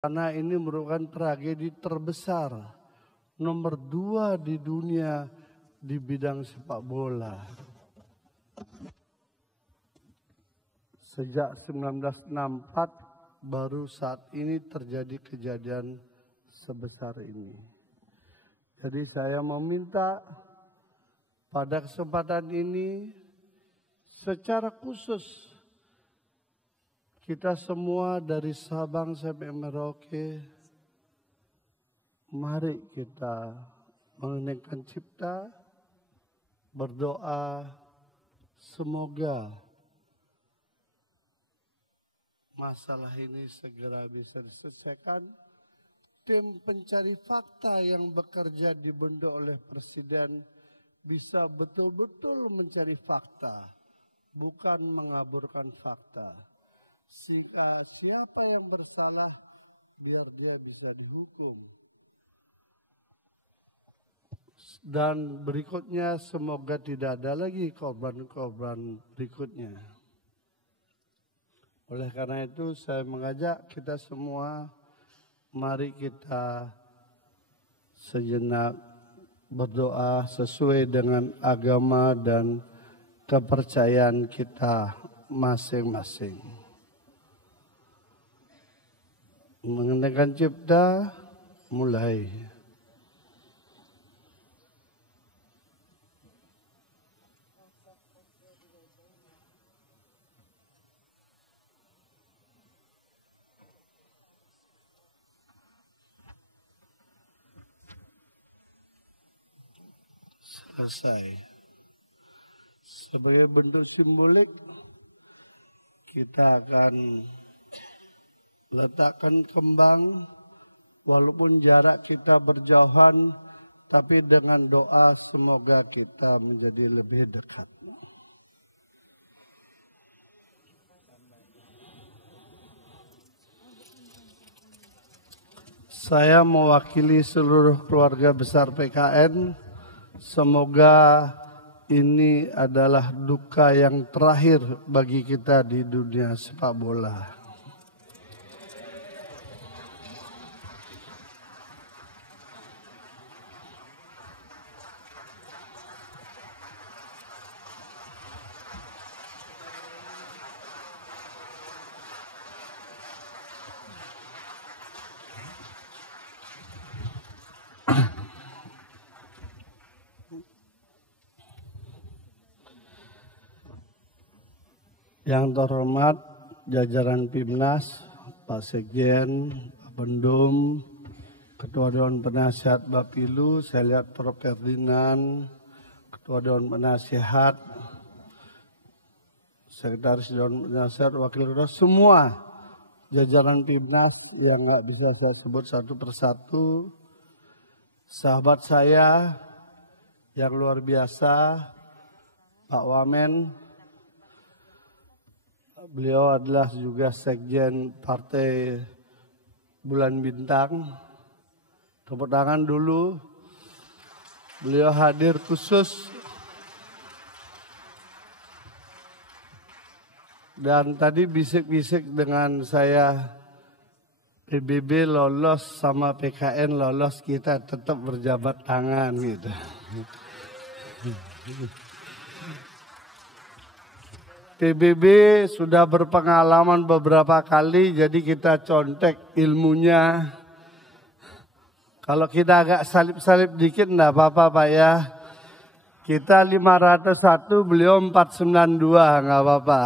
Karena ini merupakan tragedi terbesar nomor 2 di dunia di bidang sepak bola. Sejak 1964 baru saat ini terjadi kejadian sebesar ini. Jadi saya meminta pada kesempatan ini secara khusus kita semua dari Sabang sampai Merauke, mari kita mengeningkan cipta, berdoa semoga masalah ini segera bisa diselesaikan. Tim pencari fakta yang bekerja dibentuk oleh Presiden bisa betul-betul mencari fakta, bukan mengaburkan fakta. Siapa yang bersalah biar dia bisa dihukum. Dan berikutnya semoga tidak ada lagi korban-korban berikutnya. Oleh karena itu saya mengajak kita semua, mari kita sejenak berdoa sesuai dengan agama dan kepercayaan kita masing-masing. Mengeningkan cipta, mulai. Selesai. Sebagai bentuk simbolik, kita akan letakkan kembang, walaupun jarak kita berjauhan, tapi dengan doa semoga kita menjadi lebih dekat. Saya mewakili seluruh keluarga besar PKN, semoga ini adalah duka yang terakhir bagi kita di dunia sepak bola. Yang terhormat jajaran Pimnas, Pak Sekjen, Pak Bendum, Ketua Dewan Penasihat Bapilu, saya lihat Prof. Ferdinand, Ketua Dewan Penasihat, Sekretaris Dewan Penasihat, Wakil Ketua, semua jajaran Pimnas yang nggak bisa saya sebut satu persatu, sahabat saya yang luar biasa, Pak Wamen. Beliau adalah juga Sekjen Partai Bulan Bintang. Tepuk tangan dulu. Beliau hadir khusus. Dan tadi bisik-bisik dengan saya, PBB lolos sama PKN lolos, kita tetap berjabat tangan gitu. PBB sudah berpengalaman beberapa kali, jadi kita contek ilmunya. Kalau kita agak salip-salip dikit enggak apa-apa Pak ya. Kita 501, beliau 492, enggak apa-apa.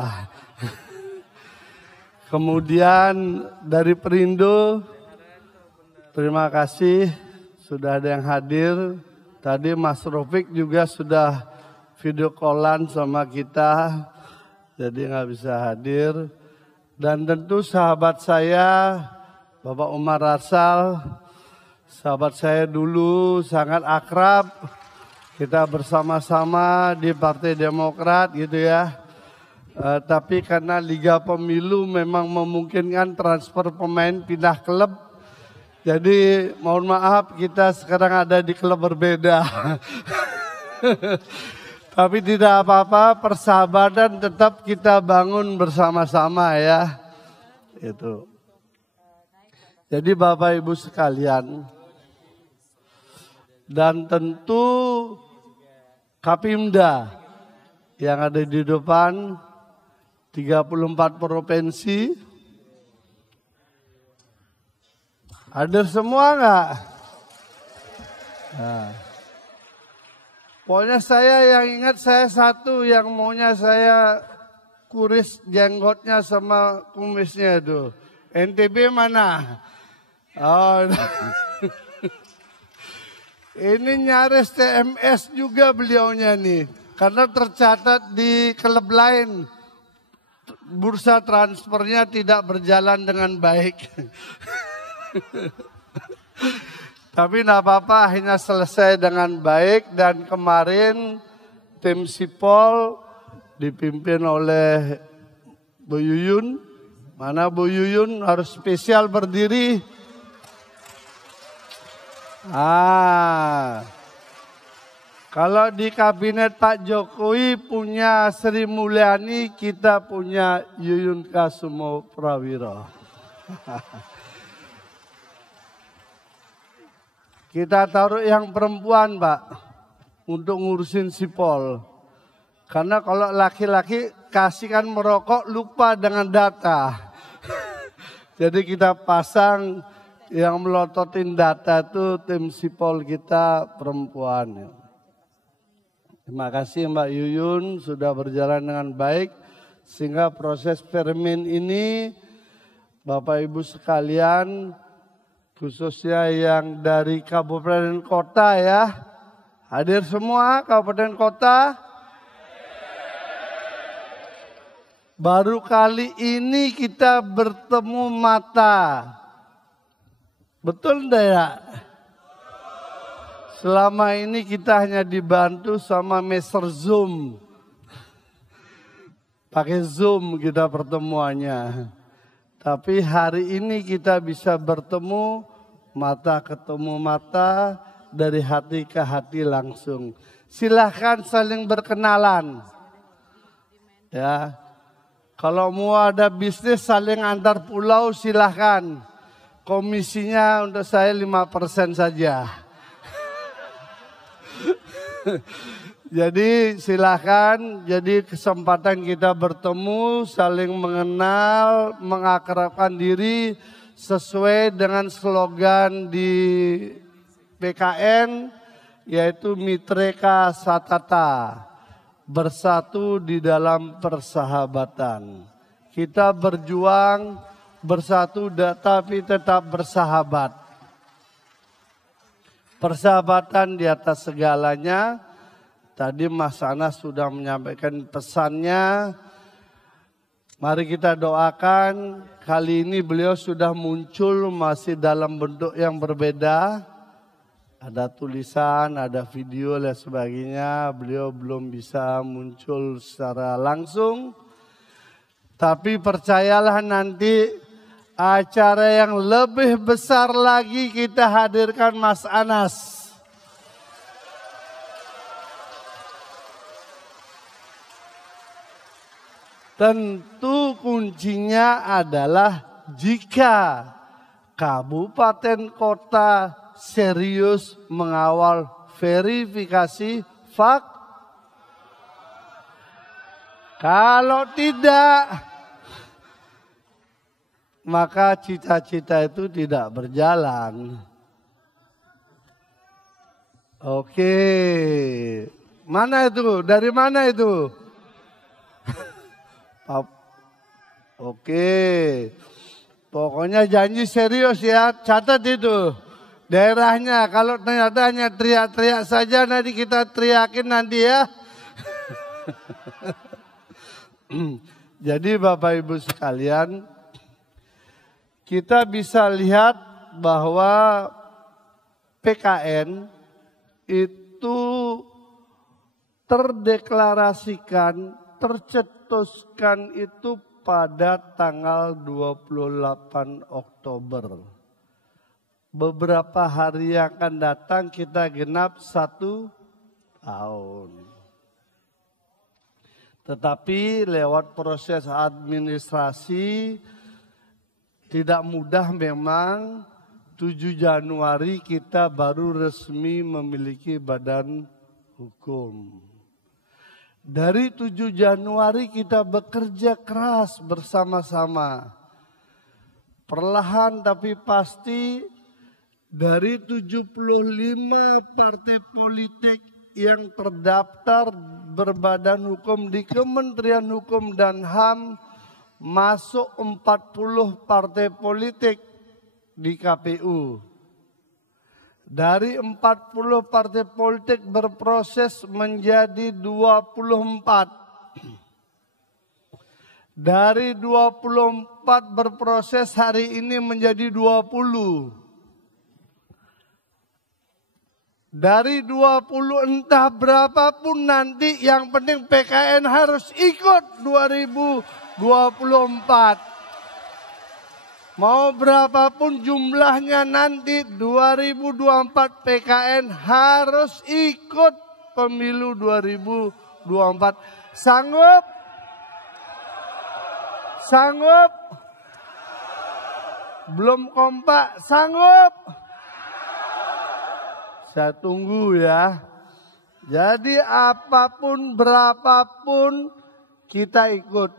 Kemudian dari Perindo, terima kasih sudah ada yang hadir. Tadi Mas Rofik juga sudah video callan sama kita. Jadi nggak bisa hadir. Dan tentu sahabat saya, Bapak Umar Arsal, sahabat saya dulu sangat akrab. Kita bersama-sama di Partai Demokrat gitu ya. Tapi karena Liga Pemilu memang memungkinkan transfer pemain pindah klub. Jadi mohon maaf kita sekarang ada di klub berbeda. Tapi tidak apa-apa, persahabatan tetap kita bangun bersama-sama ya. Itu. Jadi Bapak Ibu sekalian, dan tentu Kapimda yang ada di depan, 34 provinsi, hadir semua enggak? Nah. Pokoknya saya yang ingat saya satu yang maunya saya kuris jenggotnya sama kumisnya itu. NTB mana? Oh, ini nyaris TMS juga beliaunya nih. Karena tercatat di klub lain. Bursa transfernya tidak berjalan dengan baik. Tapi tidak apa-apa, akhirnya selesai dengan baik. Dan kemarin tim Sipol dipimpin oleh Bu Yuyun. Mana Bu Yuyun harus spesial berdiri. Kalau di kabinet Pak Jokowi punya Sri Mulyani, kita punya Yuyun Kasumo Prawiro. Kita taruh yang perempuan, Pak, untuk ngurusin Sipol. Karena kalau laki-laki kasihkan merokok lupa dengan data. Jadi kita pasang yang melototin data itu tim Sipol kita perempuan. Terima kasih Mbak Yuyun sudah berjalan dengan baik. Sehingga proses permen ini Bapak Ibu sekalian, khususnya yang dari kabupaten kota ya. Hadir semua kabupaten kota. Baru kali ini kita bertemu mata. Betul enggak ya? Selama ini kita hanya dibantu sama Master Zoom. Pakai Zoom kita pertemuannya. Tapi hari ini kita bisa bertemu mata ketemu mata dari hati ke hati langsung. Silahkan saling berkenalan. Ya, kalau mau ada bisnis saling antar pulau silahkan. Komisinya untuk saya 5% saja. Jadi silahkan, jadi kesempatan kita bertemu, saling mengenal, mengakrabkan diri sesuai dengan slogan di PKN yaitu Mitreka Satata, bersatu di dalam persahabatan. Kita berjuang bersatu tapi tetap bersahabat. Persahabatan di atas segalanya. Tadi Mas Anas sudah menyampaikan pesannya. Mari kita doakan. Kali ini beliau sudah muncul masih dalam bentuk yang berbeda. Ada tulisan, ada video dan sebagainya. Beliau belum bisa muncul secara langsung. Tapi percayalah nanti acara yang lebih besar lagi kita hadirkan Mas Anas. Tentu kuncinya adalah jika kabupaten kota serius mengawal verifikasi fakta. Kalau tidak, maka cita-cita itu tidak berjalan. Oke, mana itu? Dari mana itu? Oke, pokoknya janji serius ya, catat itu. Daerahnya, kalau ternyata hanya teriak-teriak saja nanti kita teriakin nanti ya. Jadi Bapak Ibu sekalian, kita bisa lihat bahwa PKN itu terdeklarasikan, tercetuskan itu pada tanggal 28 Oktober. Beberapa hari yang akan datang kita genap 1 tahun. Tetapi lewat proses administrasi tidak mudah memang 7 Januari kita baru resmi memiliki badan hukum. Dari 7 Januari kita bekerja keras bersama-sama. Perlahan tapi pasti dari 75 partai politik yang terdaftar berbadan hukum di Kementerian Hukum dan HAM masuk 40 partai politik di KPU. Dari 40 partai politik berproses menjadi 24. Dari 24 berproses hari ini menjadi 20. Dari 20 entah berapapun nanti yang penting PKN harus ikut 2024. Mau berapapun jumlahnya nanti 2024 PKN harus ikut pemilu 2024. Sanggup? Sanggup? Belum kompak, sanggup? Saya tunggu ya. Jadi apapun berapapun kita ikut.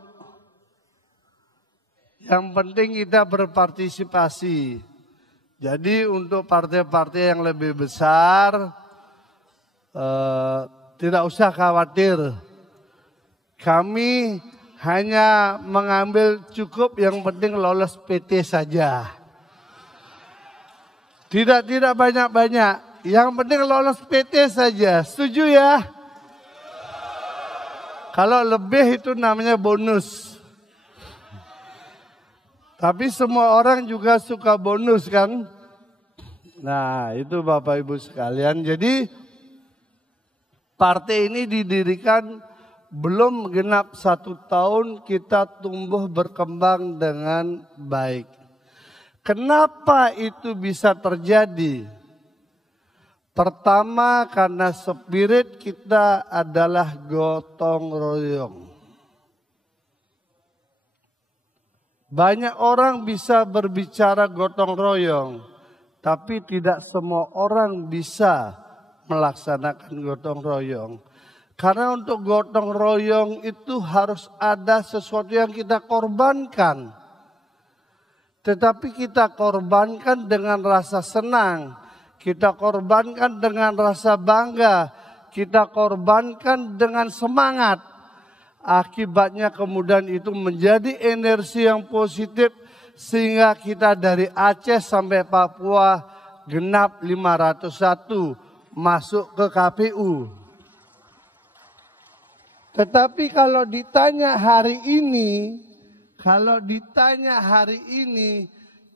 Yang penting kita berpartisipasi. Jadi untuk partai-partai yang lebih besar tidak usah khawatir. Kami hanya mengambil cukup yang penting lolos PT saja. Tidak banyak-banyak. Yang penting lolos PT saja. Setuju ya? Kalau lebih itu namanya bonus. Tapi semua orang juga suka bonus kan. Nah itu Bapak Ibu sekalian. Jadi partai ini didirikan belum genap 1 tahun kita tumbuh berkembang dengan baik. Kenapa itu bisa terjadi? Pertama karena spirit kita adalah gotong royong. Banyak orang bisa berbicara gotong royong, tapi tidak semua orang bisa melaksanakan gotong royong. Karena untuk gotong royong itu harus ada sesuatu yang kita korbankan. Tetapi kita korbankan dengan rasa senang, kita korbankan dengan rasa bangga, kita korbankan dengan semangat. Akibatnya kemudian itu menjadi energi yang positif sehingga kita dari Aceh sampai Papua genap 501 masuk ke KPU. Tetapi kalau ditanya hari ini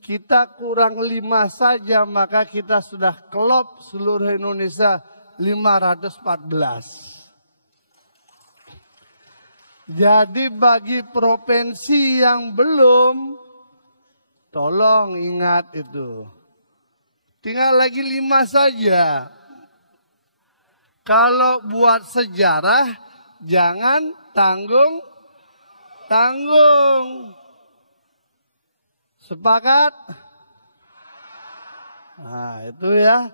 kita kurang 5 saja maka kita sudah klop seluruh Indonesia 514. Jadi bagi provinsi yang belum, tolong ingat itu. Tinggal lagi 5 saja. Kalau buat sejarah, jangan tanggung. Sepakat? Nah itu ya,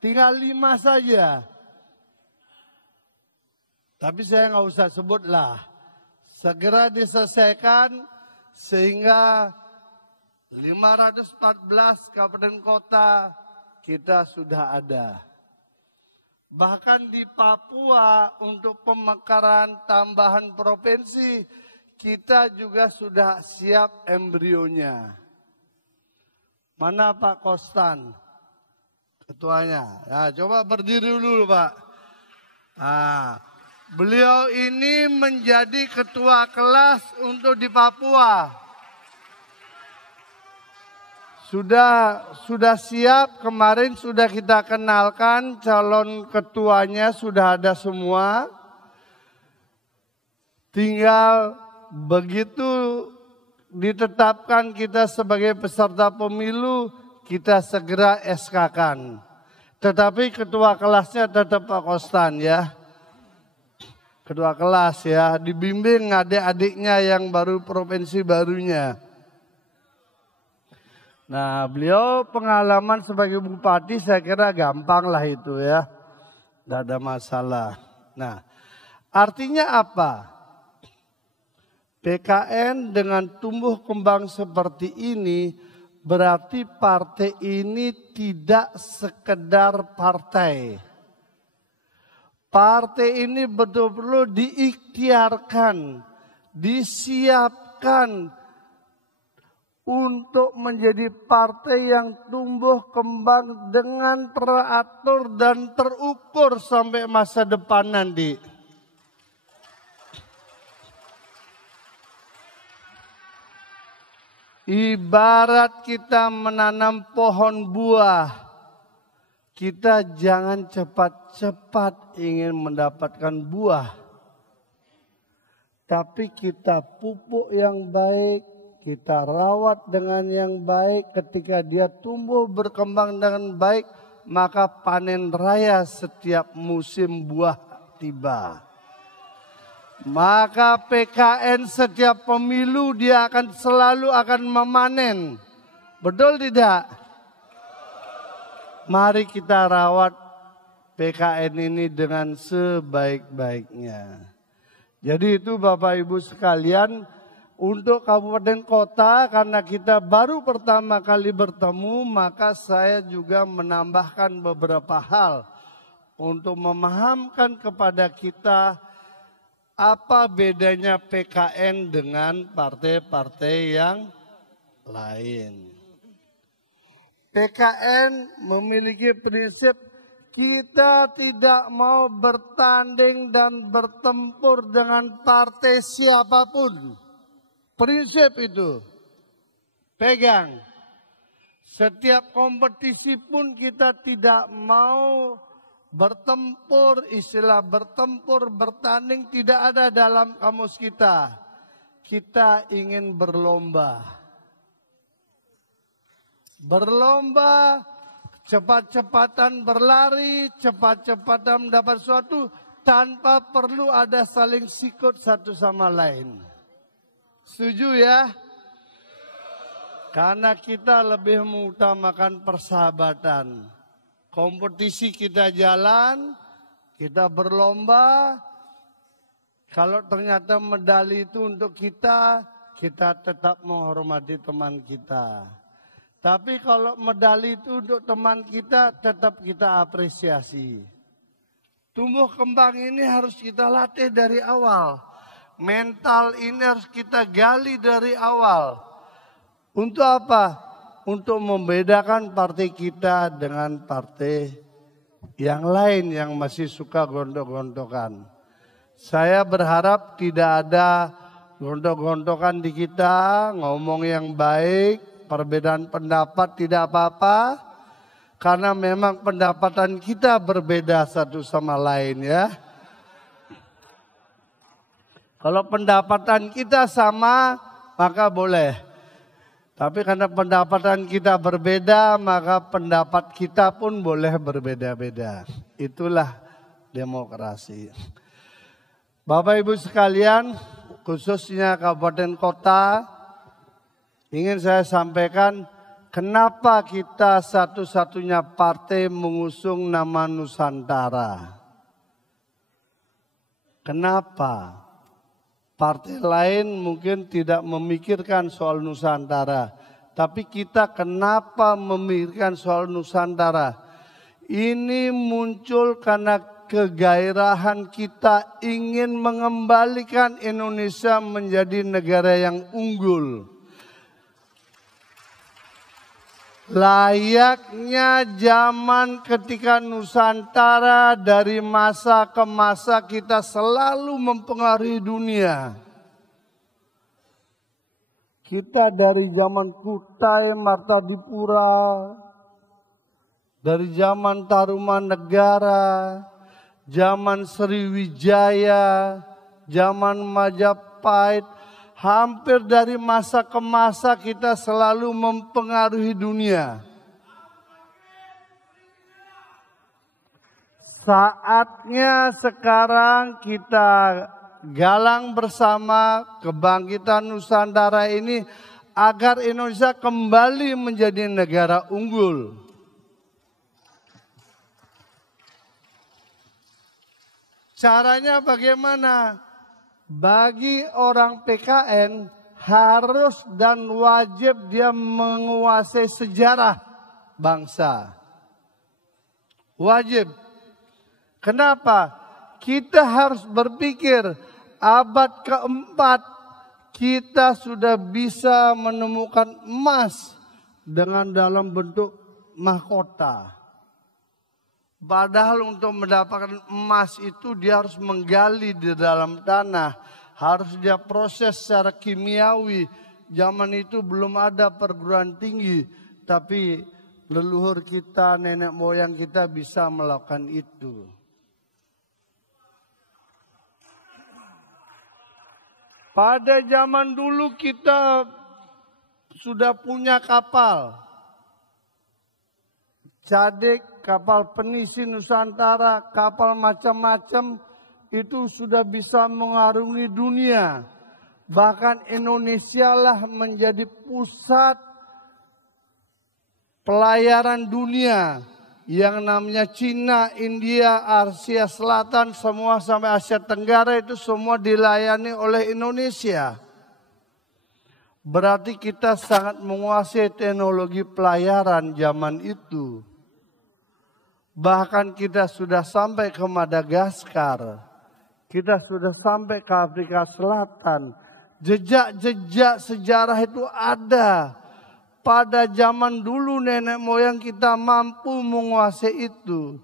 tinggal 5 saja. Tapi saya nggak usah sebut lah. Segera diselesaikan sehingga 514 kabupaten kota kita sudah ada. Bahkan di Papua untuk pemekaran tambahan provinsi kita juga sudah siap embrionya. Mana Pak Kostan? Ketuanya. Ya, coba berdiri dulu Pak. Beliau ini menjadi ketua kelas untuk di Papua. Sudah siap, kemarin sudah kita kenalkan calon ketuanya sudah ada semua. Tinggal begitu ditetapkan kita sebagai peserta pemilu, kita segera SK-kan. Tetapi ketua kelasnya tetap Pak Kostan ya. Ketua kelas ya, dibimbing adik-adiknya yang baru provinsi barunya. Nah, beliau pengalaman sebagai bupati saya kira gampang lah itu ya. Tidak ada masalah. Nah, artinya apa? PKN dengan tumbuh kembang seperti ini berarti partai ini tidak sekedar partai. Partai ini betul-betul diikhtiarkan, disiapkan untuk menjadi partai yang tumbuh kembang dengan teratur dan terukur sampai masa depan nanti. Ibarat kita menanam pohon buah, kita jangan cepat-cepat ingin mendapatkan buah. Tapi kita pupuk yang baik, kita rawat dengan yang baik. Ketika dia tumbuh berkembang dengan baik, maka panen raya setiap musim buah tiba. Maka PKN setiap pemilu dia akan selalu akan memanen. Betul tidak? Mari kita rawat PKN ini dengan sebaik-baiknya. Jadi itu Bapak Ibu sekalian, untuk kabupaten kota karena kita baru pertama kali bertemu, maka saya juga menambahkan beberapa hal untuk memahamkan kepada kita apa bedanya PKN dengan partai-partai yang lain. PKN memiliki prinsip kita tidak mau bertanding dan bertempur dengan partai siapapun. Prinsip itu pegang. Setiap kompetisi pun kita tidak mau bertempur, istilah bertempur, bertanding tidak ada dalam kamus kita. Kita ingin berlomba. Berlomba, cepat-cepatan berlari, cepat-cepatan mendapat sesuatu tanpa perlu ada saling sikut satu sama lain. Setuju ya? Karena kita lebih mengutamakan persahabatan. Kompetisi kita jalan, kita berlomba. Kalau ternyata medali itu untuk kita, kita tetap menghormati teman kita. Tapi kalau medali itu untuk teman kita, tetap kita apresiasi. Tumbuh kembang ini harus kita latih dari awal. Mental ini harus kita gali dari awal. Untuk apa? Untuk membedakan partai kita dengan partai yang lain yang masih suka gontok-gontokan. Saya berharap tidak ada gontok-gontokan di kita, ngomong yang baik, perbedaan pendapat tidak apa-apa. Karena memang pendapatan kita berbeda satu sama lain ya. Kalau pendapatan kita sama, maka boleh. Tapi karena pendapatan kita berbeda, maka pendapat kita pun boleh berbeda-beda. Itulah demokrasi. Bapak Ibu sekalian, khususnya kabupaten kota, ingin saya sampaikan kenapa kita satu-satunya partai mengusung nama Nusantara. Kenapa? Partai lain mungkin tidak memikirkan soal Nusantara. Tapi kita kenapa memikirkan soal Nusantara? Ini muncul karena kegairahan kita ingin mengembalikan Indonesia menjadi negara yang unggul. Layaknya zaman ketika Nusantara dari masa ke masa kita selalu mempengaruhi dunia. Kita dari zaman Kutai Martadipura, dari zaman Tarumanegara, zaman Sriwijaya, zaman Majapahit, hampir dari masa ke masa kita selalu mempengaruhi dunia. Saatnya sekarang kita galang bersama kebangkitan Nusantara ini agar Indonesia kembali menjadi negara unggul. Caranya bagaimana? Bagi orang PKN harus dan wajib dia menguasai sejarah bangsa. Wajib. Kenapa? Kita harus berpikir abad keempat kita sudah bisa menemukan emas dengan dalam bentuk mahkota. Padahal untuk mendapatkan emas itu dia harus menggali di dalam tanah. Harus dia proses secara kimiawi. Zaman itu belum ada perguruan tinggi. Tapi leluhur kita, nenek moyang kita bisa melakukan itu. Pada zaman dulu kita sudah punya kapal. Cadek, kapal penisi Nusantara, kapal macam-macam itu sudah bisa mengarungi dunia. Bahkan Indonesia lah menjadi pusat pelayaran dunia. Yang namanya Cina, India, Asia Selatan, semua sampai Asia Tenggara itu semua dilayani oleh Indonesia. Berarti kita sangat menguasai teknologi pelayaran zaman itu. Bahkan kita sudah sampai ke Madagaskar. Kita sudah sampai ke Afrika Selatan. Jejak-jejak sejarah itu ada. Pada zaman dulu nenek moyang kita mampu menguasai itu.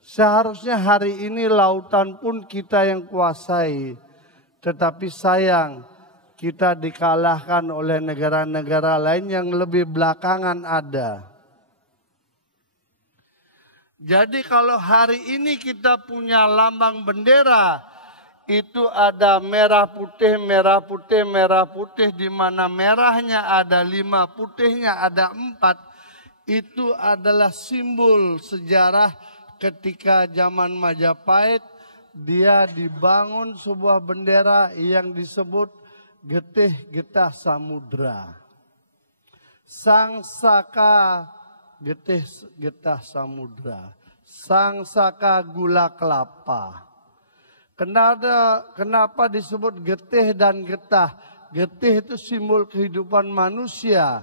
Seharusnya hari ini lautan pun kita yang kuasai. Tetapi sayang kita dikalahkan oleh negara-negara lain yang lebih belakangan ada. Jadi kalau hari ini kita punya lambang bendera, itu ada merah putih, merah putih, merah putih, di mana merahnya ada 5, putihnya ada 4. Itu adalah simbol sejarah ketika zaman Majapahit dia dibangun sebuah bendera yang disebut Getih Getah Samudra. Sang Saka Getih Getah Samudra, Sang Saka Gula Kelapa. Kenapa disebut getih dan getah? Getih itu simbol kehidupan manusia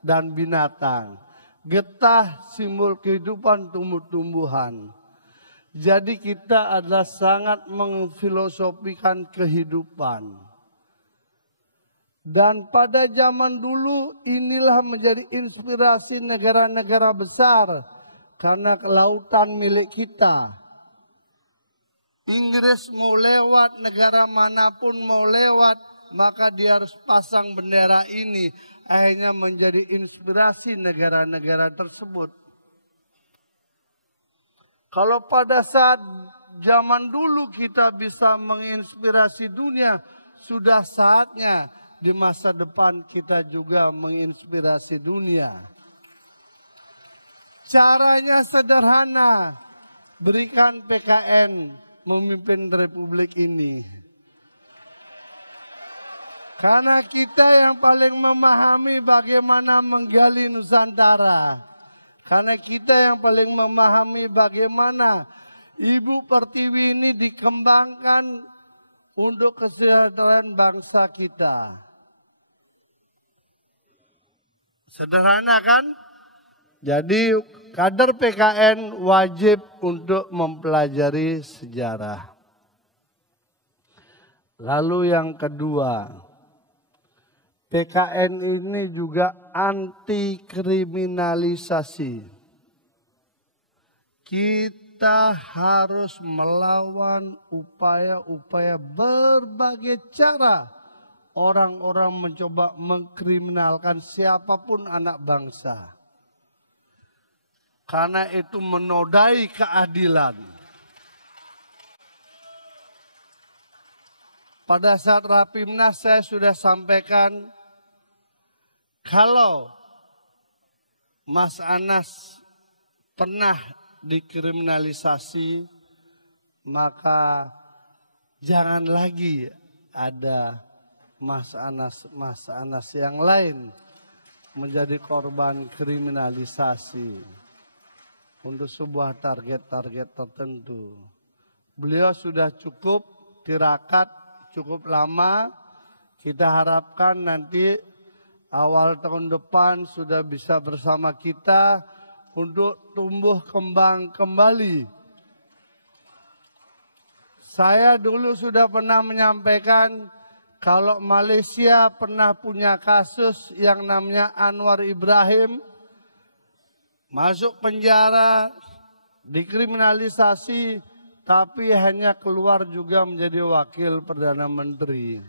dan binatang. Getah simbol kehidupan tumbuh-tumbuhan. Jadi kita adalah sangat mengfilosofikan kehidupan. Dan pada zaman dulu inilah menjadi inspirasi negara-negara besar. Karena kelautan milik kita. Inggris mau lewat, negara manapun mau lewat, maka dia harus pasang bendera ini. Akhirnya menjadi inspirasi negara-negara tersebut. Kalau pada saat zaman dulu kita bisa menginspirasi dunia, sudah saatnya di masa depan kita juga menginspirasi dunia. Caranya sederhana, berikan PKN memimpin republik ini. Karena kita yang paling memahami bagaimana menggali Nusantara. Karena kita yang paling memahami bagaimana Ibu Pertiwi ini dikembangkan untuk kesejahteraan bangsa kita. Sederhana kan? Jadi kader PKN wajib untuk mempelajari sejarah. Lalu yang kedua, PKN ini juga anti kriminalisasi. Kita harus melawan upaya-upaya berbagai cara orang-orang mencoba mengkriminalkan siapapun anak bangsa. Karena itu menodai keadilan. Pada saat Rapimnas saya sudah sampaikan, kalau Mas Anas pernah dikriminalisasi, maka jangan lagi ada Mas Anas yang lain menjadi korban kriminalisasi untuk sebuah target-target tertentu. Beliau sudah cukup tirakat, cukup lama. Kita harapkan nanti awal tahun depan sudah bisa bersama kita untuk tumbuh kembang kembali. Saya dulu sudah pernah menyampaikan kalau Malaysia pernah punya kasus yang namanya Anwar Ibrahim, masuk penjara, dikriminalisasi, tapi hanya keluar juga menjadi wakil Perdana Menteri.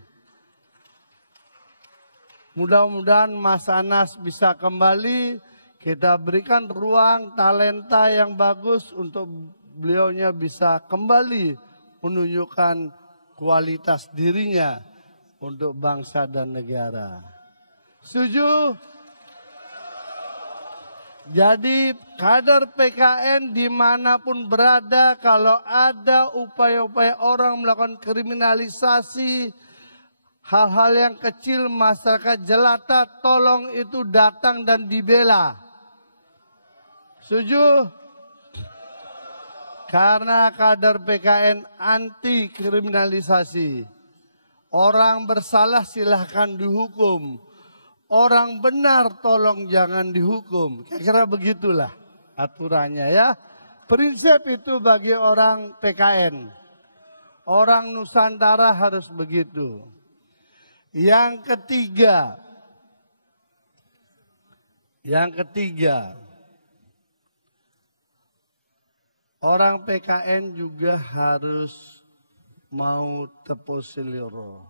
Mudah-mudahan Mas Anas bisa kembali, kita berikan ruang talenta yang bagus untuk beliaunya bisa kembali menunjukkan kualitas dirinya untuk bangsa dan negara. Setuju? Jadi kader PKN dimanapun berada, kalau ada upaya-upaya orang melakukan kriminalisasi, hal-hal yang kecil masyarakat jelata, tolong itu datang dan dibela. Setuju? Karena kader PKN anti kriminalisasi. Orang bersalah silahkan dihukum. Orang benar tolong jangan dihukum. Kira-kira begitulah aturannya ya. Prinsip itu bagi orang PKN. Orang Nusantara harus begitu. Yang ketiga. Orang PKN juga harus mau teposiliro.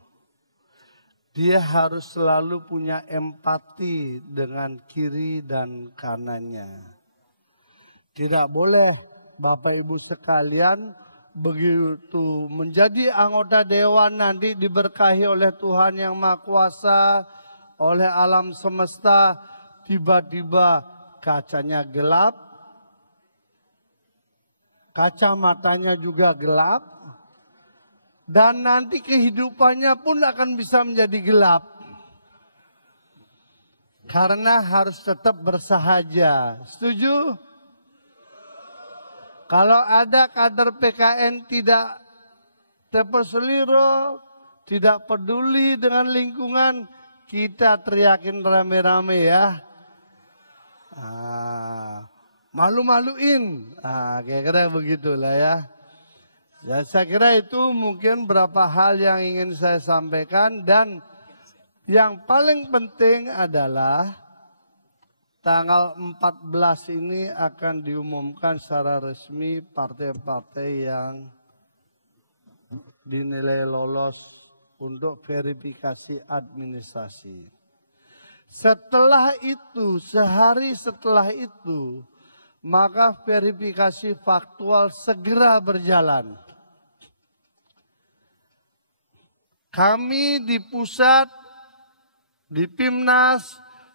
Dia harus selalu punya empati dengan kiri dan kanannya. Tidak boleh Bapak Ibu sekalian begitu menjadi anggota dewan nanti diberkahi oleh Tuhan yang Maha Kuasa, oleh alam semesta, tiba-tiba kacanya gelap, kacamatanya juga gelap, dan nanti kehidupannya pun akan bisa menjadi gelap. Karena harus tetap bersahaja. Setuju? Kalau ada kader PKN tidak teposeliro, tidak peduli dengan lingkungan, kita teriakin rame-rame ya. Malu-maluin. Kira-kira begitulah ya. Ya, saya kira itu mungkin beberapa hal yang ingin saya sampaikan, dan yang paling penting adalah tanggal 14 ini akan diumumkan secara resmi partai-partai yang dinilai lolos untuk verifikasi administrasi. Setelah itu, sehari setelah itu, maka verifikasi faktual segera berjalan. Kami di pusat, di Pimnas,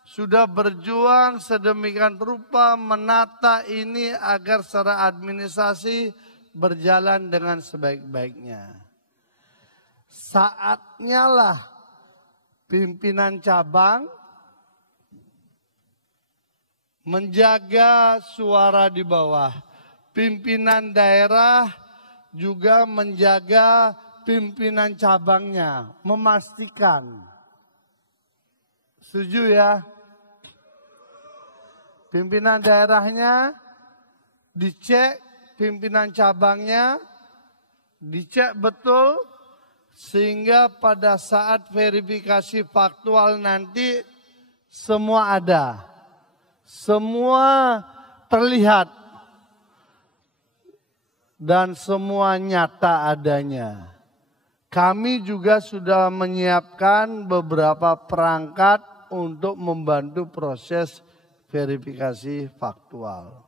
sudah berjuang sedemikian rupa menata ini agar secara administrasi berjalan dengan sebaik-baiknya. Saatnya lah pimpinan cabang menjaga suara di bawah. Pimpinan daerah juga menjaga pimpinan cabangnya, memastikan. Setuju ya? Pimpinan daerahnya dicek, pimpinan cabangnya dicek betul, sehingga pada saat verifikasi faktual nanti semua ada. Semua terlihat dan semua nyata adanya. Kami juga sudah menyiapkan beberapa perangkat untuk membantu proses verifikasi faktual.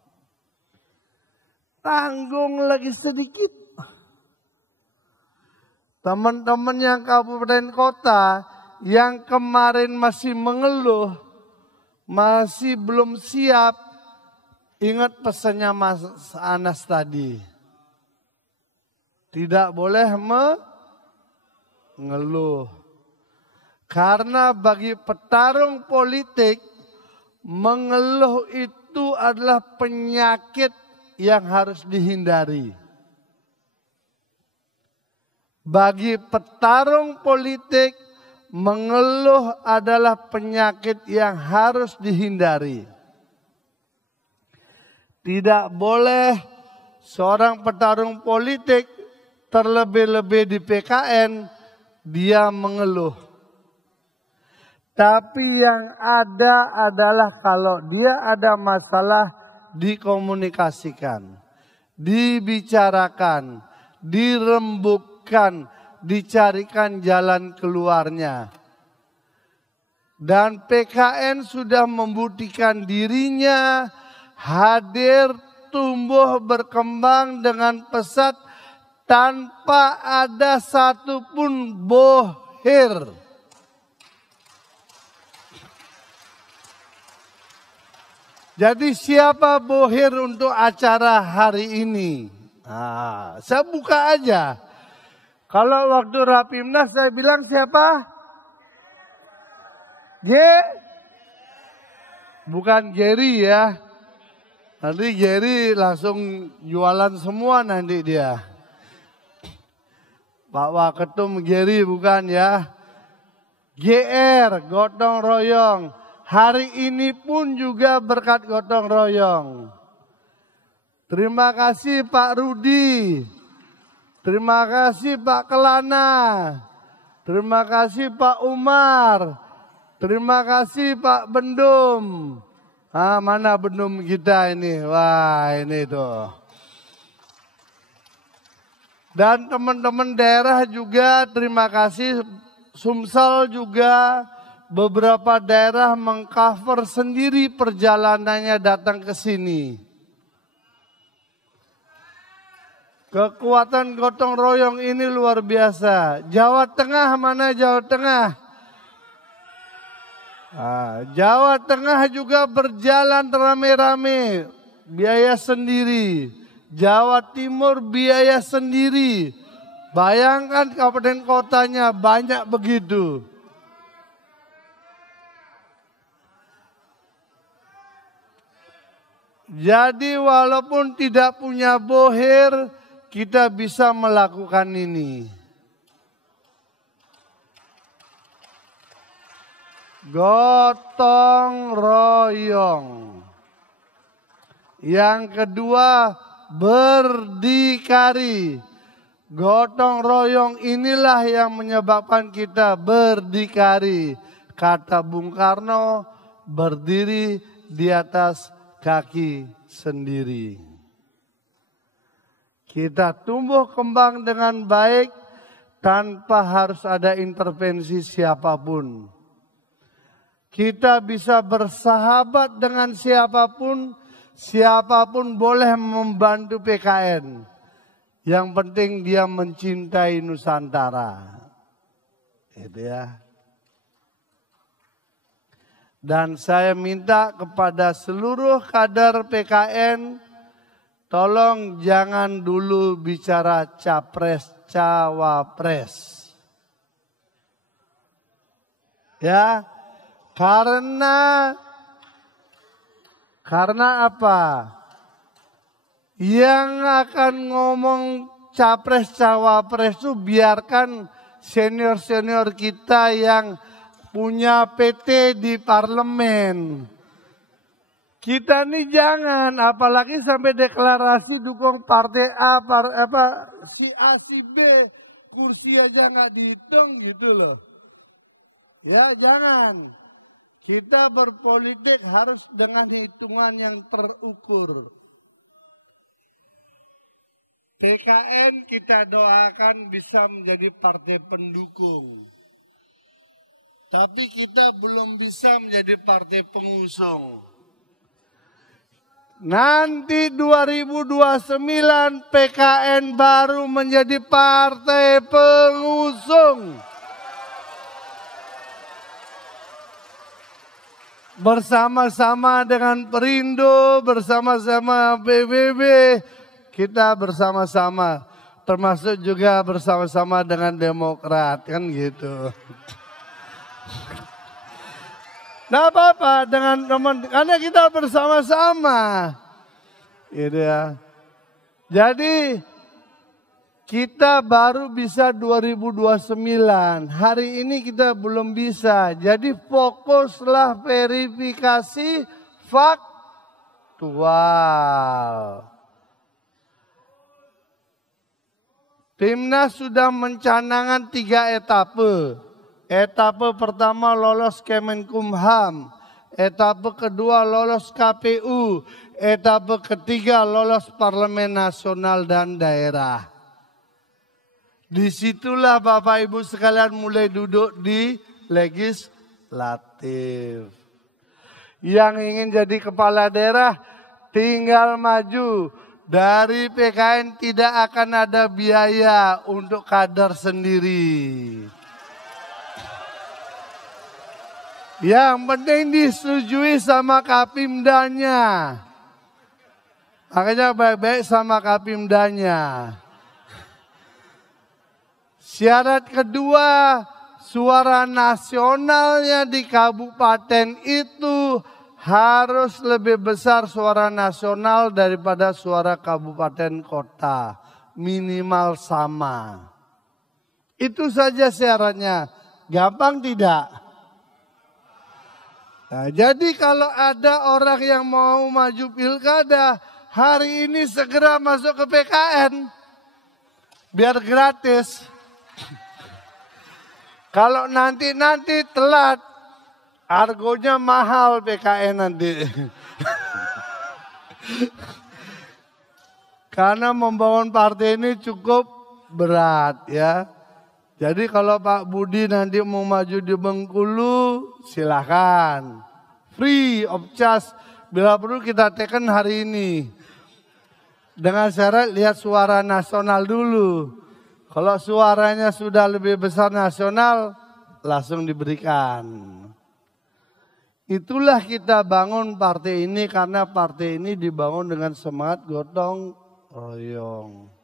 Tanggung lagi sedikit. Teman-teman yang kabupaten kota yang kemarin masih mengeluh, masih belum siap, ingat pesannya Mas Anas tadi. Tidak boleh mengeluh. Karena bagi petarung politik, mengeluh itu adalah penyakit yang harus dihindari. Bagi petarung politik, mengeluh adalah penyakit yang harus dihindari. Tidak boleh seorang petarung politik, terlebih-lebih di PKN, dia mengeluh. Tapi yang ada adalah kalau dia ada masalah, dikomunikasikan, dibicarakan, dirembukkan, dicarikan jalan keluarnya. Dan PKN sudah membuktikan dirinya hadir, tumbuh, berkembang dengan pesat tanpa ada satupun bohir. Jadi siapa bohir untuk acara hari ini? Nah, saya buka aja. Kalau waktu Rapimnas saya bilang siapa? Bukan Geri ya. Nanti Geri langsung jualan semua nanti dia. Pak Waketum Geri bukan ya. GR, gotong royong. Hari ini pun juga berkat gotong royong. Terima kasih Pak Rudi. Terima kasih Pak Kelana. Terima kasih Pak Umar. Terima kasih Pak Bendum. Ah, mana Bendum kita ini? Wah, ini tuh. Dan teman-teman daerah juga terima kasih. Sumsel juga. Beberapa daerah mengcover sendiri perjalanannya datang ke sini. Kekuatan gotong royong ini luar biasa. Jawa Tengah mana Jawa Tengah? Jawa Tengah juga berjalan rame-rame. Biaya sendiri. Jawa Timur biaya sendiri. Bayangkan kabupaten kotanya banyak begitu. Jadi walaupun tidak punya bohir, kita bisa melakukan ini. Gotong royong. Yang kedua, berdikari. Gotong royong inilah yang menyebabkan kita berdikari. Kata Bung Karno, berdiri di atas kaki sendiri. Kita tumbuh kembang dengan baik tanpa harus ada intervensi siapapun. Kita bisa bersahabat dengan siapapun, siapapun boleh membantu PKN. Yang penting dia mencintai Nusantara. Itu ya. Dan saya minta kepada seluruh kader PKN, tolong jangan dulu bicara capres, cawapres. Ya, karena apa? Yang akan ngomong capres, cawapres itu biarkan senior-senior kita yang punya PT di parlemen. Kita nih jangan, apalagi sampai deklarasi dukung partai A, si A, si B, kursi aja nggak dihitung gitu loh. Ya jangan. Kita berpolitik harus dengan hitungan yang terukur. PKN kita doakan bisa menjadi partai pendukung. Tapi kita belum bisa menjadi partai pengusung. Nanti 2029 PKN baru menjadi partai pengusung. Bersama-sama dengan Perindo, bersama-sama PBB, kita bersama-sama. Termasuk juga bersama-sama dengan Demokrat, kan gitu. Nah apa-apa dengan teman, karena kita bersama-sama. Gitu ya. Jadi kita baru bisa 2029. Hari ini kita belum bisa. Jadi fokuslah verifikasi faktual. Timnas sudah mencanangkan 3 etape. Etape pertama lolos Kemenkumham. Etape kedua lolos KPU. Etape ketiga lolos Parlemen Nasional dan Daerah. Disitulah Bapak Ibu sekalian mulai duduk di legislatif. Yang ingin jadi kepala daerah tinggal maju. Dari PKN tidak akan ada biaya untuk kader sendiri. Yang penting disetujui sama Kapimdanya. Makanya baik-baik sama Kapimdanya. Syarat kedua, suara nasionalnya di kabupaten itu harus lebih besar suara nasional daripada suara kabupaten kota. Minimal sama. Itu saja syaratnya. Gampang tidak? Nah, jadi kalau ada orang yang mau maju pilkada, hari ini segera masuk ke PKN. Biar gratis. Kalau nanti telat, argonya mahal PKN nanti. Karena membangun partai ini cukup berat ya. Jadi kalau Pak Budi nanti mau maju di Bengkulu, silakan. Free of charge. Bila perlu kita tekan hari ini. Dengan syarat lihat suara nasional dulu. Kalau suaranya sudah lebih besar nasional, langsung diberikan. Itulah kita bangun partai ini karena partai ini dibangun dengan semangat gotong royong.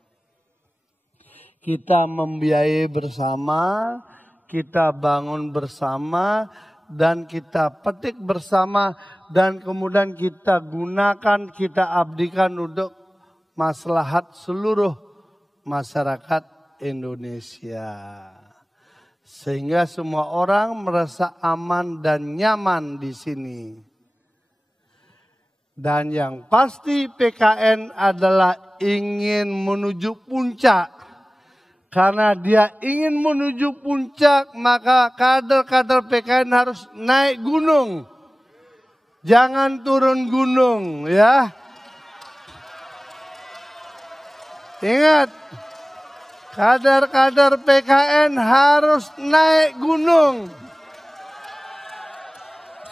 Kita membiayai bersama, kita bangun bersama, dan kita petik bersama, dan kemudian kita gunakan, kita abdikan untuk maslahat seluruh masyarakat Indonesia. Sehingga semua orang merasa aman dan nyaman di sini. Dan yang pasti PKN adalah ingin menuju puncak. Karena dia ingin menuju puncak, maka kader-kader PKN harus naik gunung. Jangan turun gunung ya. Ingat, kader-kader PKN harus naik gunung.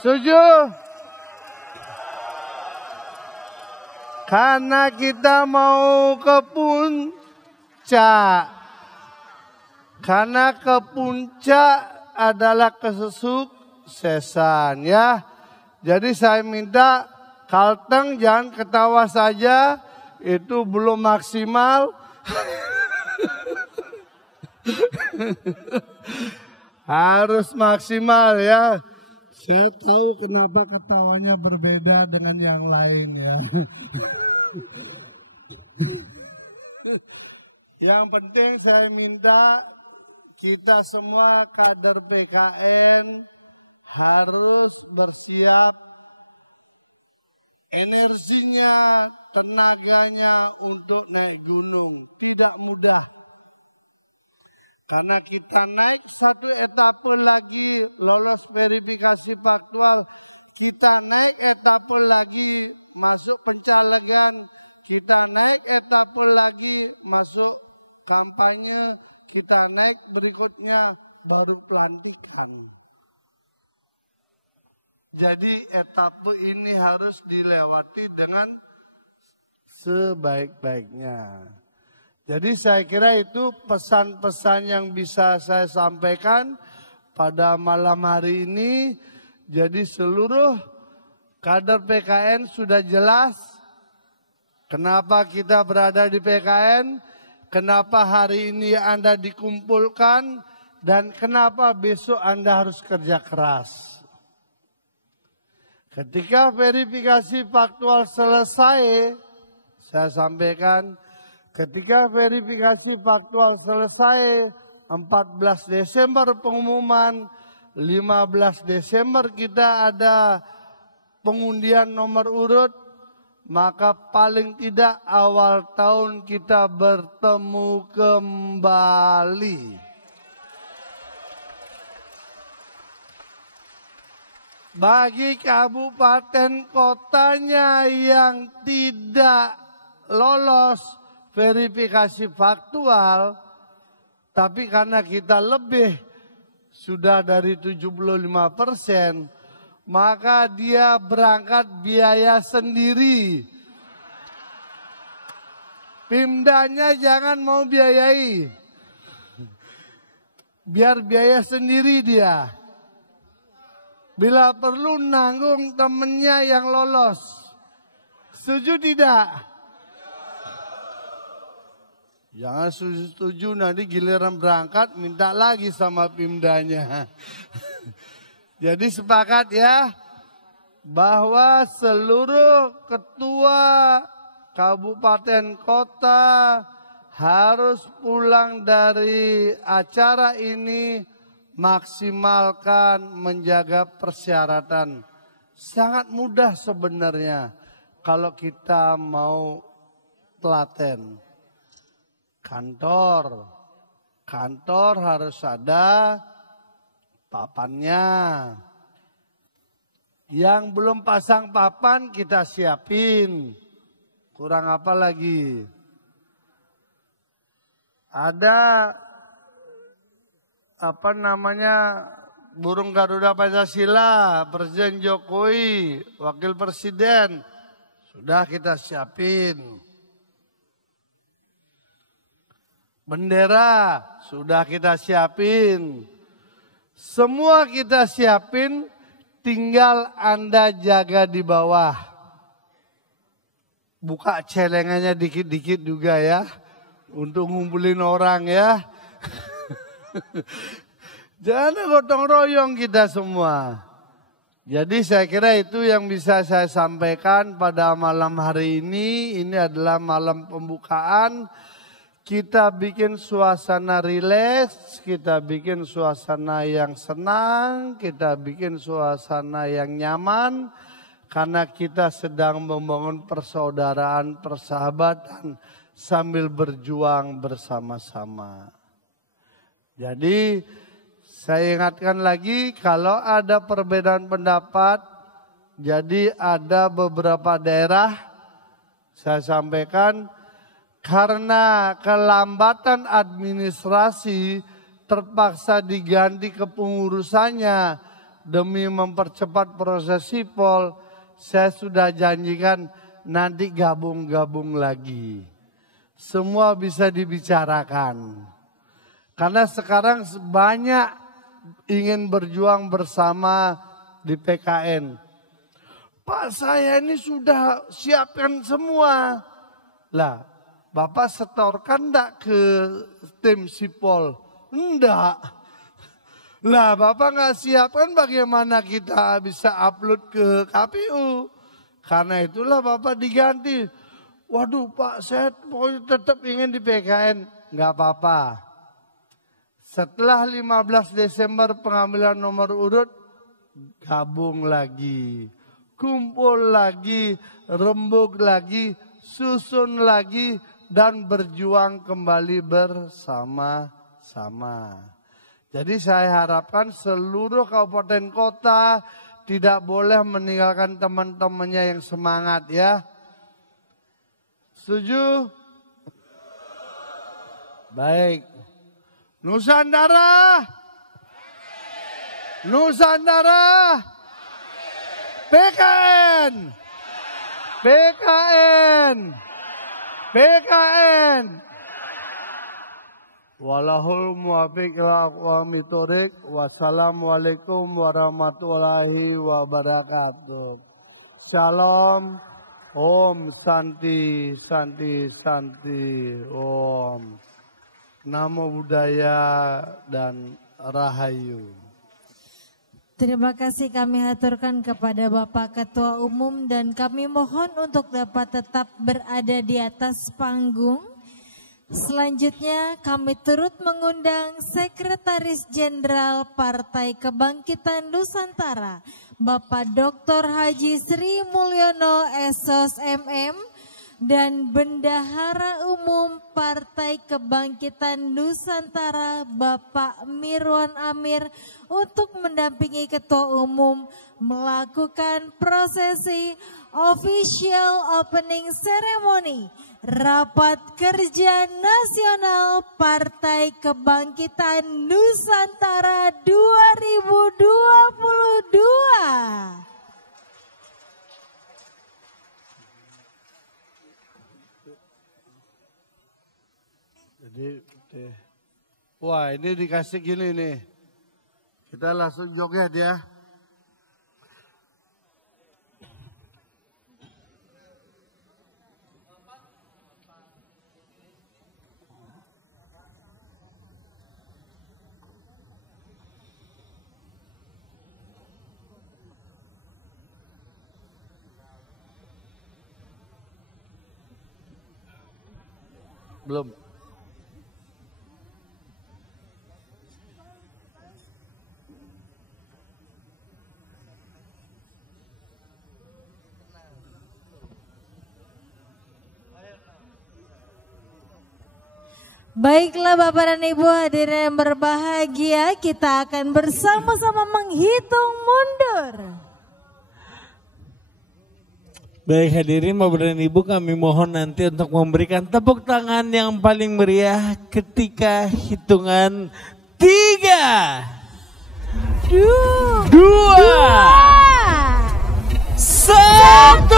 Setuju? Karena kita mau ke puncak. Karena ke puncak adalah kesuksesan ya. Jadi saya minta Kalteng jangan ketawa saja, itu belum maksimal. Harus maksimal ya. Saya tahu kenapa ketawanya berbeda dengan yang lain ya. Yang penting saya minta kita semua kader PKN harus bersiap energinya, tenaganya untuk naik gunung. Tidak mudah. Karena kita naik satu etape lagi lolos verifikasi faktual. Kita naik etape lagi masuk pencalegan. Kita naik etape lagi masuk kampanye. Kita naik berikutnya baru pelantikan. Jadi etape ini harus dilewati dengan sebaik-baiknya. Jadi saya kira itu pesan-pesan yang bisa saya sampaikan pada malam hari ini. Jadi seluruh kader PKN sudah jelas kenapa kita berada di PKN. Kenapa hari ini Anda dikumpulkan dan kenapa besok Anda harus kerja keras. Ketika verifikasi faktual selesai, saya sampaikan, ketika verifikasi faktual selesai, 14 Desember pengumuman, 15 Desember kita ada pengundian nomor urut, maka paling tidak awal tahun kita bertemu kembali. Bagi kabupaten kotanya yang tidak lolos verifikasi faktual, tapi karena kita lebih sudah dari 75%, maka dia berangkat biaya sendiri. Pimdanya jangan mau biayai, biar biaya sendiri dia. Bila perlu nanggung temennya yang lolos. Setuju tidak? Jangan setuju nanti giliran berangkat minta lagi sama pimdanya. Jadi sepakat ya bahwa seluruh ketua kabupaten kota harus pulang dari acara ini maksimalkan menjaga persyaratan. Sangat mudah sebenarnya kalau kita mau telaten. Kantor harus ada papannya. Yang belum pasang papan kita siapin. Kurang apa lagi? Ada burung Garuda Pancasila, Presiden Jokowi, Wakil Presiden, sudah kita siapin. Bendera, sudah kita siapin. Semua kita siapin, tinggal Anda jaga di bawah. Buka celengannya dikit-dikit juga ya, untuk ngumpulin orang ya. Jangan gotong royong kita semua. Jadi saya kira itu yang bisa saya sampaikan pada malam hari ini. Ini adalah malam pembukaan. Kita bikin suasana rileks, kita bikin suasana yang senang, kita bikin suasana yang nyaman. Karena kita sedang membangun persaudaraan, persahabatan sambil berjuang bersama-sama. Jadi saya ingatkan lagi kalau ada perbedaan pendapat, jadi ada beberapa daerah saya sampaikan karena kelambatan administrasi terpaksa diganti kepengurusannya demi mempercepat proses sipol, saya sudah janjikan nanti gabung-gabung lagi. Semua bisa dibicarakan. Karena sekarang banyak ingin berjuang bersama di PKN. Pak, saya ini sudah siapkan semua. Lah, Bapak setorkan enggak ke tim sipol? Enggak. Lah, Bapak enggak siapkan bagaimana kita bisa upload ke KPU? Karena itulah Bapak diganti. Waduh Pak, saya tetap ingin di PKN. Enggak apa-apa. Setelah 15 Desember pengambilan nomor urut, gabung lagi, kumpul lagi, rembuk lagi, susun lagi, dan berjuang kembali bersama-sama. Jadi saya harapkan seluruh kabupaten kota tidak boleh meninggalkan teman-temannya yang semangat ya. Setuju? Baik. Nusantara, Nusantara, PKN, PKN, PKN. Walahul muwafiq wa aqwamit thoriq. Wassalamualaikum warahmatullahi wabarakatuh. Shalom, Om Santi, Santi, Santi, Om. Namo Buddhaya dan Rahayu. Terima kasih kami haturkan kepada Bapak Ketua Umum dan kami mohon untuk dapat tetap berada di atas panggung. Selanjutnya kami turut mengundang Sekretaris Jenderal Partai Kebangkitan Nusantara, Bapak Dr. Haji Sri Mulyono SOS MM, dan Bendahara Umum Partai Kebangkitan Nusantara Bapak Mirwan Amir untuk mendampingi Ketua Umum melakukan prosesi official opening ceremony Rapat Kerja Nasional Partai Kebangkitan Nusantara 2022. Wah, ini dikasih gini nih. Kita langsung joget ya. Belum. Baiklah Bapak dan Ibu hadirin yang berbahagia, kita akan bersama-sama menghitung mundur. Baik hadirin Bapak dan Ibu, kami mohon nanti untuk memberikan tepuk tangan yang paling meriah ketika hitungan 3, 2, 1.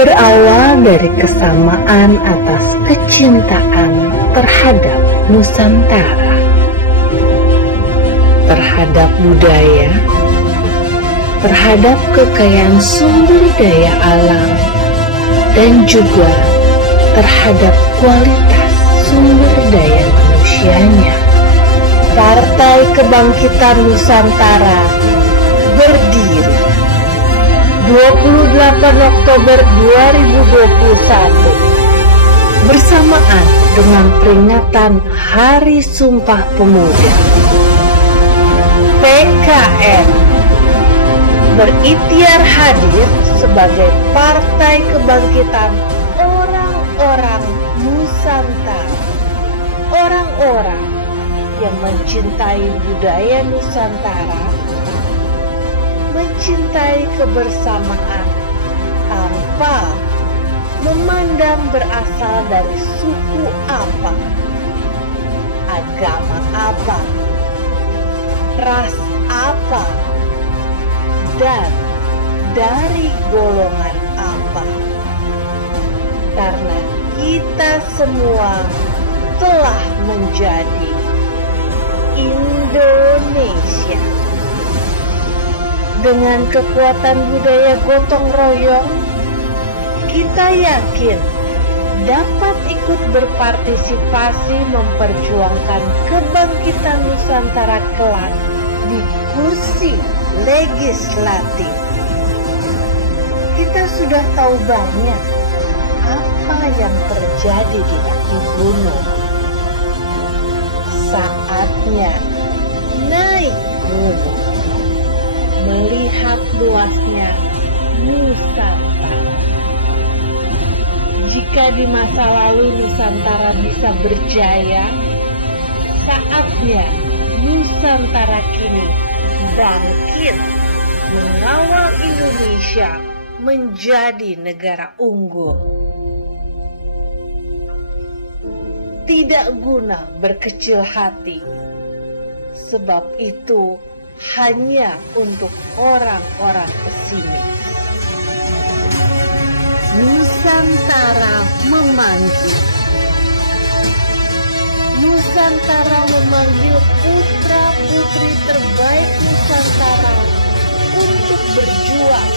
Berawal dari kesamaan atas kecintaan terhadap Nusantara, terhadap budaya, terhadap kekayaan sumber daya alam, dan juga terhadap kualitas sumber daya manusianya. Partai Kebangkitan Nusantara berdiri 28 Oktober 2021 bersamaan dengan peringatan Hari Sumpah Pemuda. PKN berikhtiar hadir sebagai Partai Kebangkitan Orang-orang Nusantara, orang-orang yang mencintai budaya Nusantara, mencintai kebersamaan tanpa memandang berasal dari suku apa, agama apa, ras apa, dan dari golongan apa. Karena kita semua telah menjadi Indonesia. Dengan kekuatan budaya gotong royong, kita yakin dapat ikut berpartisipasi memperjuangkan kebangkitan Nusantara kelak di kursi legislatif. Kita sudah tahu banyak apa yang terjadi di kaki gunung. Saatnya naik gunung, melihat luasnya Nusantara. Jika di masa lalu Nusantara bisa berjaya, saatnya Nusantara kini bangkit mengawal Indonesia menjadi negara unggul. Tidak guna berkecil hati, sebab itu hanya untuk orang-orang pesimis. Nusantara memanggil. Nusantara memanggil putra-putri terbaik Nusantara untuk berjuang,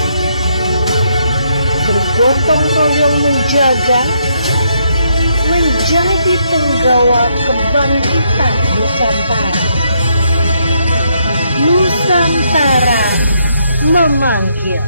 bergotong royong menjaga, menjadi penggawa kebangkitan Nusantara. Nusantara memanggil.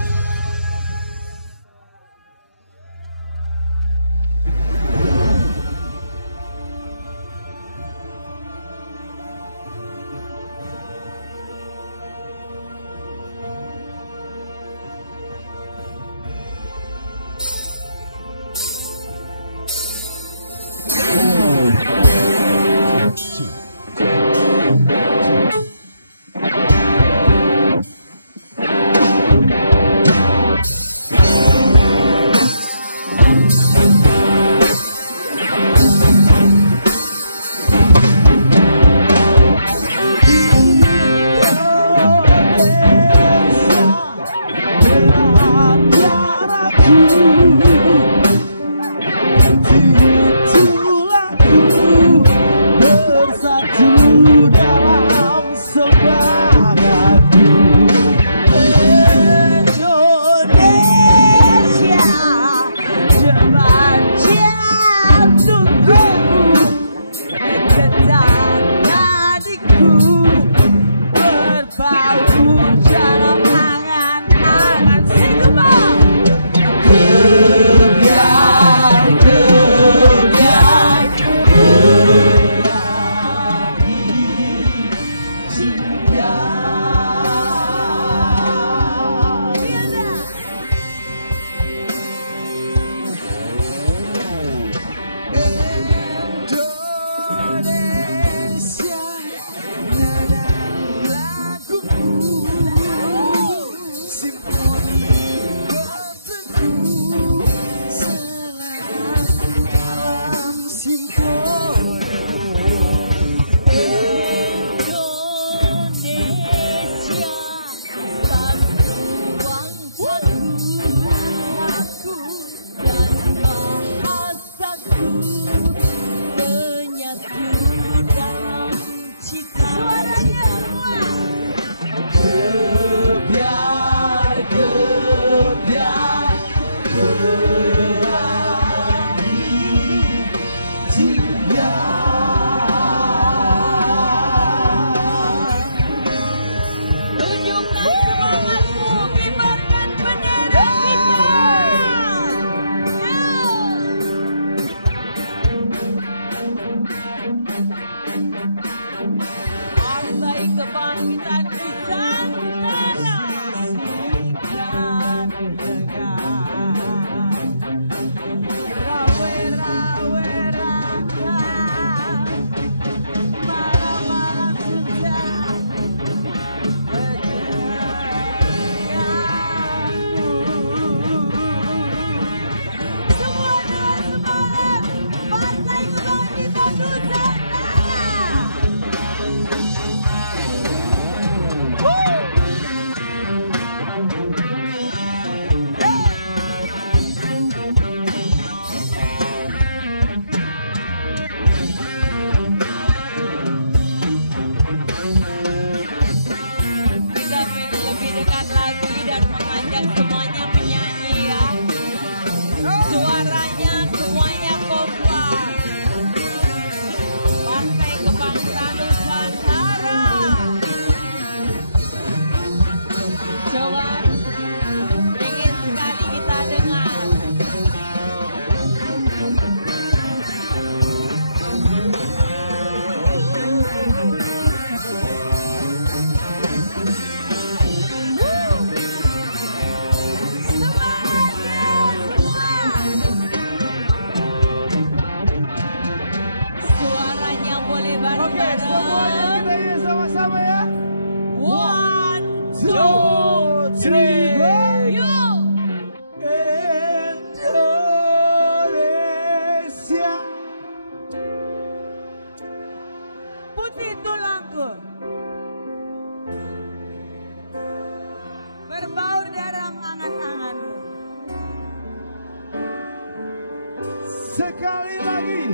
Sekali lagi.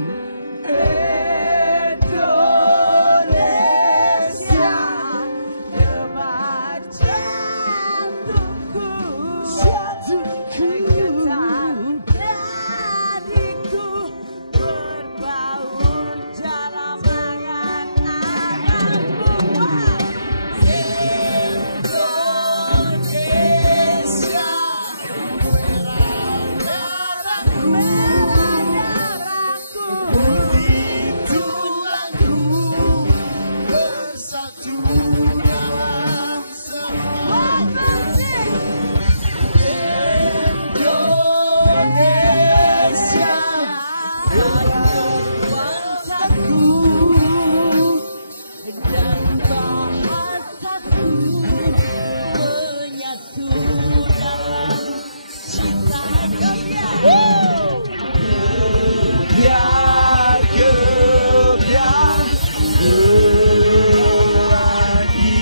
Indonesia, debar jantungku, getar nadiku, berbaur dalam angan anganmu. Indonesia, merah darahku, tulangku, bersatu dalam semua musik. Indonesia, bangsaku dan bahasaku, menyatu dalam cinta gebiar. Gebiar, gebiar, lagi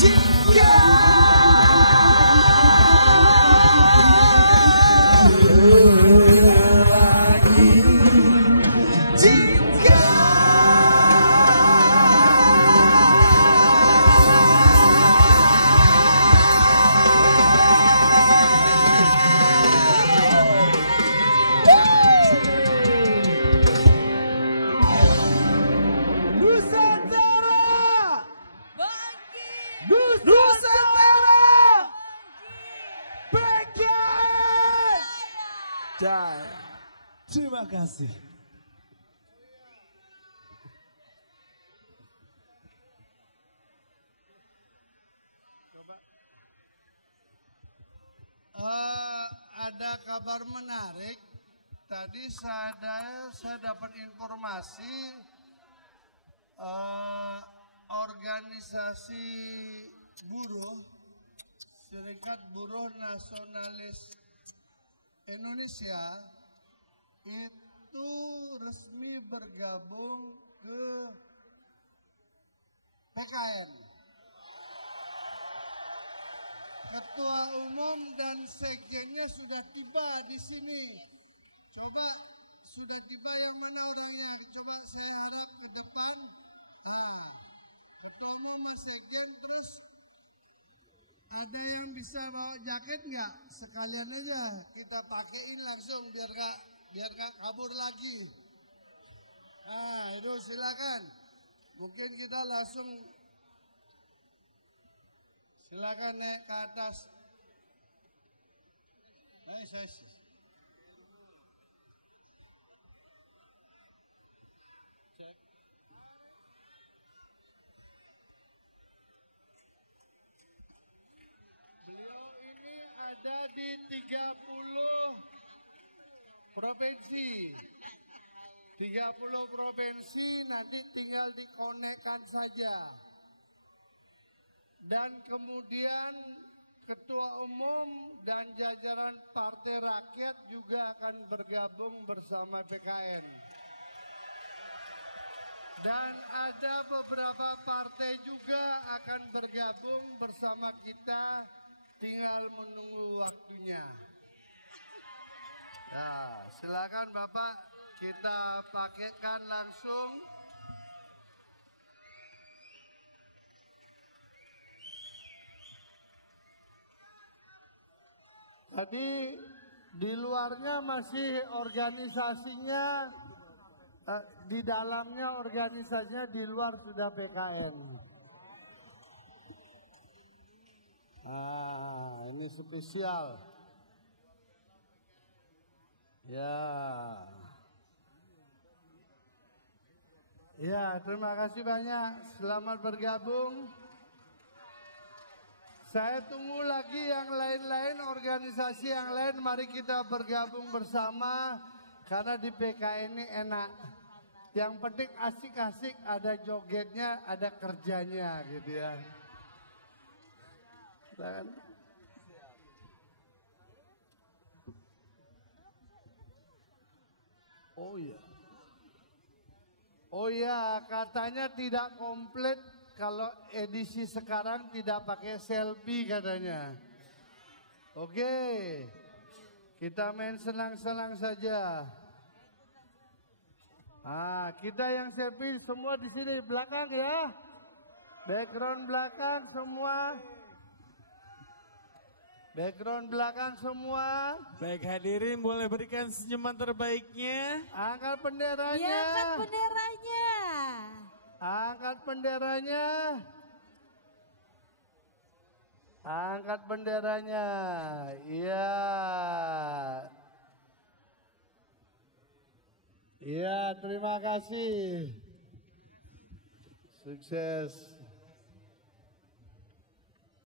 jika lagi jika Nusantara. bangkit, Nusantara. PKN. jaya. Terima kasih. Ada kabar menarik. Tadi saya dapat informasi organisasi buruh, Serikat Buruh Nasionalis Indonesia itu resmi bergabung ke PKN. Ketua Umum dan Sekjennya sudah tiba di sini. Coba sudah tiba yang mana orangnya? Coba saya harap ke depan. Ketua Umum Mas Sekjen, terus ada yang bisa bawa jaket nggak? Sekalian aja kita pakein langsung biar gak kabur lagi. Itu silakan. Mungkin kita langsung silakan naik ke atas. Cek. Beliau ini ada di 30 provinsi. 30 provinsi nanti tinggal dikonekkan saja. Dan kemudian Ketua Umum dan jajaran Partai Rakyat juga akan bergabung bersama PKN. Dan ada beberapa partai juga akan bergabung bersama kita, tinggal menunggu waktunya. Ya, silakan Bapak, kita pakaikan langsung. Tadi di luarnya masih organisasinya, di dalamnya organisasinya, di luar sudah PKN. Ini spesial. Ya. Ya, terima kasih banyak. Selamat bergabung. Saya tunggu lagi yang lain-lain, organisasi yang lain, mari kita bergabung bersama karena di PKN ini enak. Yang penting asik-asik, ada jogetnya, ada kerjanya gitu ya. Dan oh iya, katanya tidak komplit kalau edisi sekarang tidak pakai selfie katanya. Oke. Kita main senang-senang saja. Kita yang selfie semua di sini belakang ya. Background belakang semua. Background belakang semua. Baik hadirin boleh berikan senyuman terbaiknya. Angkat benderanya. Diangkat benderanya. Angkat benderanya. Angkat benderanya. Iya. Iya, terima kasih. Sukses.